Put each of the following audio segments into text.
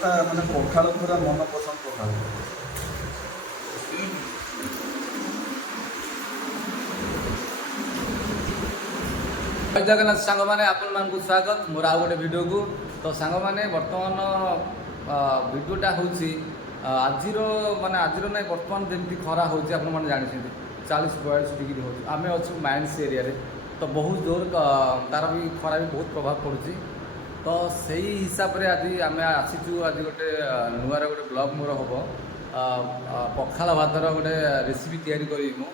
କଥା ମାନେ ପଖାଳ ପୁରା ମନ ପସନ୍ଦ ପଖାଳ। ଜୟ ଜଗନ୍ନାଥ ସାଙ୍ଗମାନେ, ଆପଣମାନଙ୍କୁ ସ୍ୱାଗତ ମୋର ଆଉ ଗୋଟେ ଭିଡ଼ିଓକୁ। ତ ସାଙ୍ଗମାନେ ବର୍ତ୍ତମାନ ଭିଡ଼ିଓଟା ହେଉଛି ଆଜିର ନାହିଁ, ବର୍ତ୍ତମାନ ଯେମିତି ଖରା ହେଉଛି ଆପଣମାନେ ଜାଣିଛନ୍ତି 40-42 ଡିଗ୍ରୀ ହେଉଛି। ଆମେ ଅଛୁ ମାଇନ୍ସ ଏରିଆରେ, ତ ବହୁତ ଜୋର ତାର ବି ଖରା ବି ବହୁତ ପ୍ରଭାବ ପଡ଼ୁଛି। ତ ସେଇ ହିସାବରେ ଆଜି ଆମେ ଆସିଛୁ, ଆଜି ଗୋଟେ ନୂଆର ଗୋଟେ ବ୍ଲଗ୍ ମୋର ହେବ। ପଖାଳ ଭାତର ଗୋଟେ ରେସିପି ତିଆରି କରିବି ମୁଁ,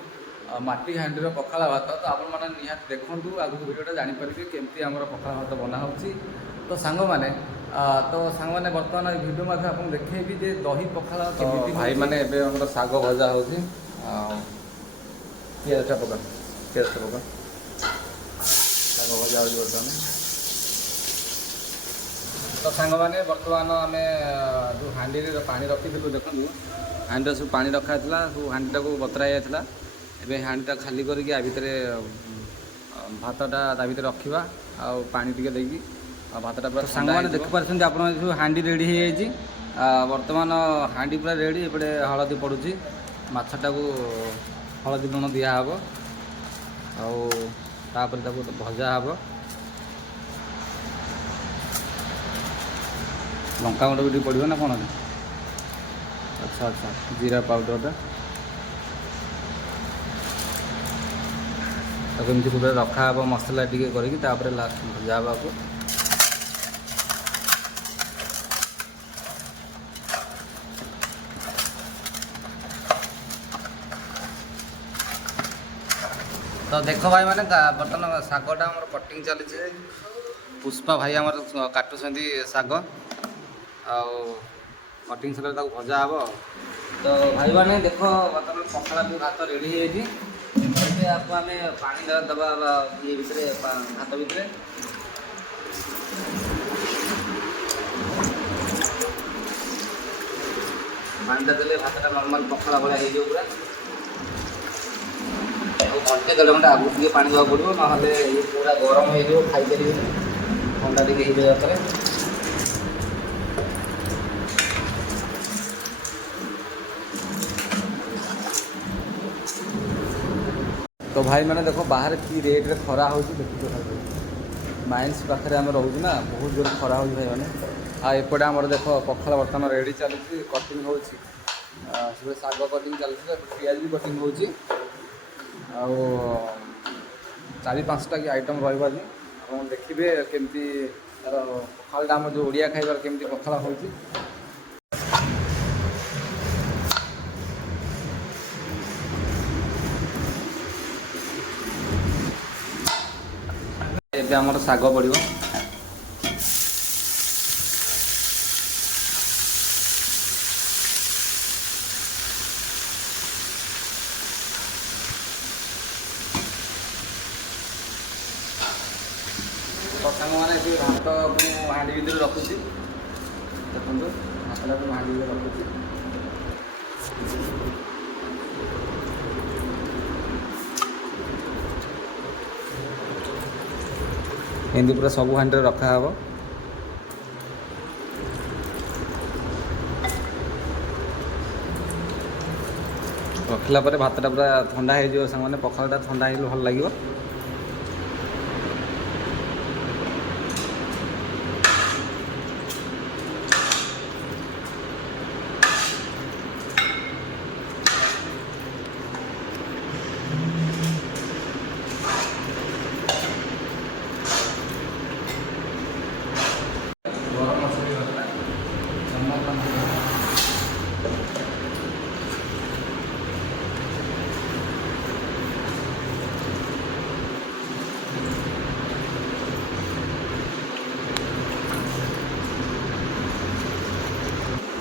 ମାଟି ହାଣ୍ଡିର ପଖାଳ ଭାତ। ତ ଆପଣମାନେ ନିହାତି ଦେଖନ୍ତୁ, ଆଗକୁ ଭିଡ଼ିଓଟା ଜାଣିପାରିବେ କେମିତି ଆମର ପଖାଳ ଭାତ ବନା ହେଉଛି। ତ ସାଙ୍ଗମାନେ ବର୍ତ୍ତମାନ ଏ ଭିଡ଼ିଓ ମଧ୍ୟ ଆପଣଙ୍କୁ ଦେଖେଇବି ଯେ ଦହି ପଖାଳ କେମିତି। ଭାଇମାନେ ଏବେ ଆମର ଶାଗ ଭଜା ହେଉଛି, ପିଆଜଟା ପକା ଶାଗ ଭଜା ହେଉଛି ବର୍ତ୍ତମାନ। ତ ସାଙ୍ଗମାନେ ବର୍ତ୍ତମାନ ଆମେ ଯେଉଁ ହାଣ୍ଡିରେ ପାଣି ରଖିଥିଲୁ, ଦେଖନ୍ତୁ ହାଣ୍ଡିରେ ସବୁ ପାଣି ରଖା ହେଇଥିଲା, ସବୁ ହାଣ୍ଡିଟାକୁ ବତରା ଯାଇଥିଲା। ଏବେ ହାଣ୍ଡିଟା ଖାଲି କରିକି ଆ ଭିତରେ ଭାତଟା ତା ଭିତରେ ରଖିବା, ଆଉ ପାଣି ଟିକେ ଦେଇକି ଆଉ ଭାତଟା ପୁରା। ସାଙ୍ଗମାନେ ଦେଖିପାରୁଛନ୍ତି ଆପଣ ଯେଉଁ ହାଣ୍ଡି ରେଡ଼ି ହେଇଯାଇଛି। ବର୍ତ୍ତମାନ ହାଣ୍ଡି ପୁରା ରେଡ଼ି। ଏପଟେ ହଳଦୀ ପଡ଼ୁଛି, ମାଛଟାକୁ ହଳଦୀ ଲୁଣ ଦିଆହେବ, ଆଉ ତାପରେ ତାକୁ ଭଜା ହେବ। ଲଙ୍କାଗୁଣ୍ଡ ବି ଟିକେ ପଡ଼ିବ ନା କ'ଣ? ଆଚ୍ଛା, ଜିରା ପାଉଡ଼ରଟା ତାକୁ ଏମିତି ପୁରା ରଖାହେବ, ମସଲା ଟିକେ କରିକି ତାପରେ ଲାଷ୍ଟ ଭଜା ହେବାକୁ। ତ ଦେଖ ଭାଇମାନେ, ବର୍ତ୍ତମାନ ଶାଗଟା ଆମର କଟିଂ ଚାଲିଛି। ପୁଷ୍ପା ଭାଇ ଆମର କାଟୁଛନ୍ତି ଶାଗ, ଆଉ କଟିଂ ସରିଲେ ତାକୁ ଭଜା ହେବ। ତ ଭାଇମାନେ ଦେଖ, ବର୍ତ୍ତମାନ ପଖାଳ ଭାତ ରେଡ଼ି ହେଇଯାଇଛି। ଏବେ ଆକୁ ଆମେ ପାଣି ଦେବା ଇଏ ଭିତରେ, ଭାତ ଭିତରେ। ପାଣିଟା ଦେଲେ ଭାତଟା ନର୍ମାଲ ପଖାଳ ଭଳିଆ ହେଇଯିବ ପୁରା। ଆଉ ଘଣ୍ଟେ 1.5 ଘଣ୍ଟା ଆଗରୁ ଟିକେ ପାଣି ଦେବାକୁ ପଡ଼ିବ, ନହେଲେ ଇଏ ପୁରା ଗରମ ହେଇଯିବ, ଖାଇପାରିବେନି। ଥଣ୍ଡା ଟିକେ ହେଇଯିବ ଦରକାର। ତ ଭାଇମାନେ ଦେଖ ବାହାରେ କି ରେଟ୍ରେ ଖରା ହେଉଛି ଦେଖୁଛ। ମାଇନ୍ସ ପାଖରେ ଆମେ ରହୁଛୁ ନା, ବହୁତ ଜୋର ଖରା ହେଉଛି ଭାଇମାନେ। ଆଉ ଏପଟେ ଆମର ଦେଖ ପଖାଳ ବର୍ତ୍ତମାନ ରେଡ଼ି ଚାଲିଛି, କଟିଂ ହେଉଛି। ସେପଟେ ଶାଗ କଟିଂ ଚାଲିଛି, ଏପଟେ ପିଆଜ ବି କଟିଂ ହେଉଛି। ଆଉ 4-5ଟା କି ଆଇଟମ୍ ରହିବ ଆଜି। ଆପଣ ଦେଖିବେ କେମିତି ତାର ପଖାଳଟା, ଆମର ଯେଉଁ ଓଡ଼ିଆ ଖାଇବାର କେମିତି ପଖାଳ ହେଉଛି। ଏବେ ଆମର ଶାଗ ପଡ଼ିବ। ସାଙ୍ଗମାନେ ଏବେ ଭାତ ମୁଁ ହାଣ୍ଡି ଭିତରେ ରଖୁଛି, ଦେଖନ୍ତୁ ଭାତଟାକୁ ମୁଁ ହାଣ୍ଡି ଭିତରେ ରଖୁଛି। ଏମିତି ପୁରା ସବୁ ହାଣ୍ଡିରେ ରଖାହେବ। ରଖିଲା ପରେ ଭାତଟା ପୁରା ଥଣ୍ଡା ହେଇଯିବ ସାଙ୍ଗମାନେ, ପଖାଳଟା ଥଣ୍ଡା ହେଇଗଲେ ଭଲ ଲାଗିବ।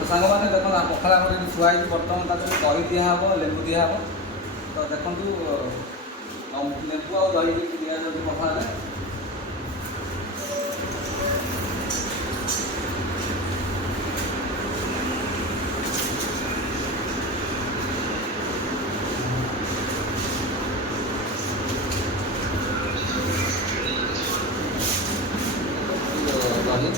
ସାଙ୍ଗମାନେ ଦେଖନ୍ତୁ, ପଖାଳ ଆମର ଏଠି ଛୁଆ ହେଇଛି। ବର୍ତ୍ତମାନ ତାକୁ ଦହି ଦିଆହେବ, ଲେମ୍ବୁ ଦିଆହେବ। ତ ଦେଖନ୍ତୁ ଲେମ୍ବୁ ଆଉ ଦହି ଦିଆଯାଉଛି ପଖାଳରେ। ଦହି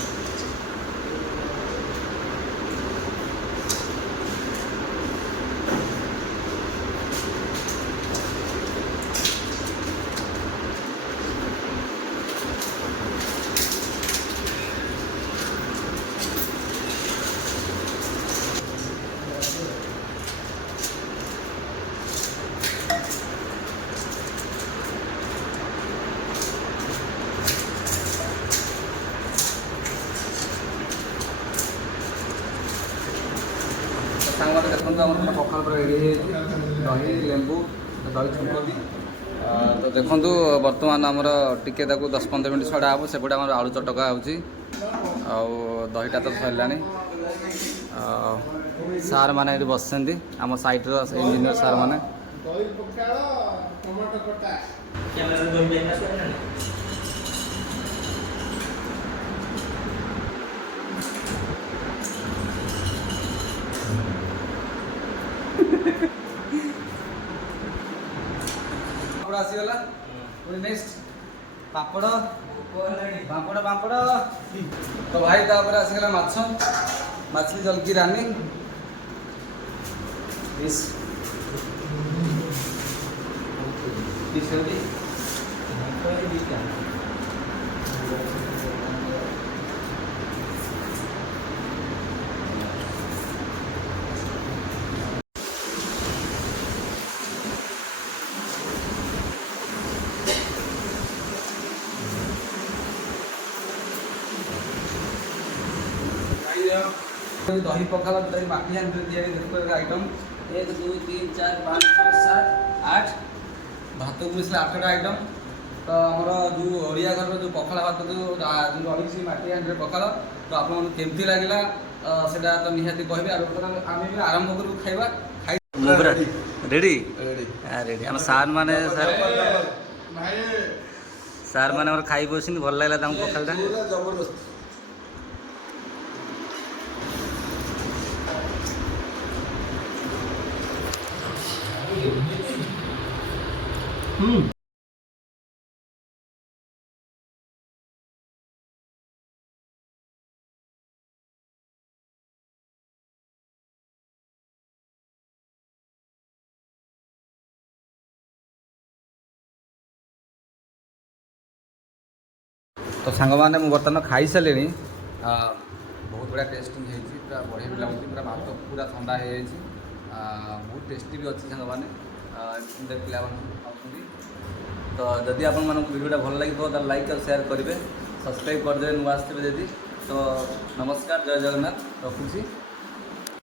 ସାଙ୍ଗମାନେ ଦେଖନ୍ତୁ ଆମର ପଖାଳ ପୁରା ରେଡ଼ି ହେଇଯାଇଛି, ଦହି ଲେମ୍ବୁ ଦହି ଛୁଙ୍କନ୍ତି। ତ ଦେଖନ୍ତୁ ବର୍ତ୍ତମାନ ଆମର ଟିକେ ତାକୁ 10-15 ମିନିଟ୍ ଛଡ଼ା ହେବ। ସେପଟେ ଆମର ଆଳୁ ଚଟକା ହେଉଛି, ଆଉ ଦହିଟା ତ ସରିଲାଣି। ସାର୍ ମାନେ ଏଠି ବସିଛନ୍ତି, ଆମ ସାଇଟ୍ର ଇଞ୍ଜିନିୟର ସାର୍ ମାନେ। ପାପଡ଼ ଆସିଗଲା, ପୁଣି ନେକ୍ସଟ ପାପଡ଼ ପାମ୍ପଡ଼ ପାମ୍ପଡ଼। ତ ଭାଇ ତାପରେ ଆସିଗଲା ମାଛ, ମାଛଲି ଜଲକି ରାନି ପିସ୍ ପିସ୍ ହେଉଛି। दही पखाल दही माटी हांडी या आइटम 1 2 3 4 5 6 7 8 भात को मिसले 8टा आइटम। तो आमर जो ओडिया घर जो पखाल भात जो रही माटी हांडी पखाल, तो आप केमती लगे सेटा तो निहाती कहबे। आम भी आरंभ करूँ खाइबा रेडी रेडी आम सार माने सार माने खाई बस भल लगे पखालटा जबरदस्त। तो सांग मैंने बर्तमान खाई सारे बहुत बड़ा टेस्टिंग होती पूरा बढ़िया भी लगुच पूरा भात पूरा ठंडा हो बहुत टेस्टी भी अच्छी सांग मैंने पिला खाऊँ। तो जदि आप वीडियो भल लगे तो लाइक और शेयर करेंगे, सब्सक्राइब करदे नुआ आसते जदि। तो नमस्कार, जय जगन्नाथ, रखुची।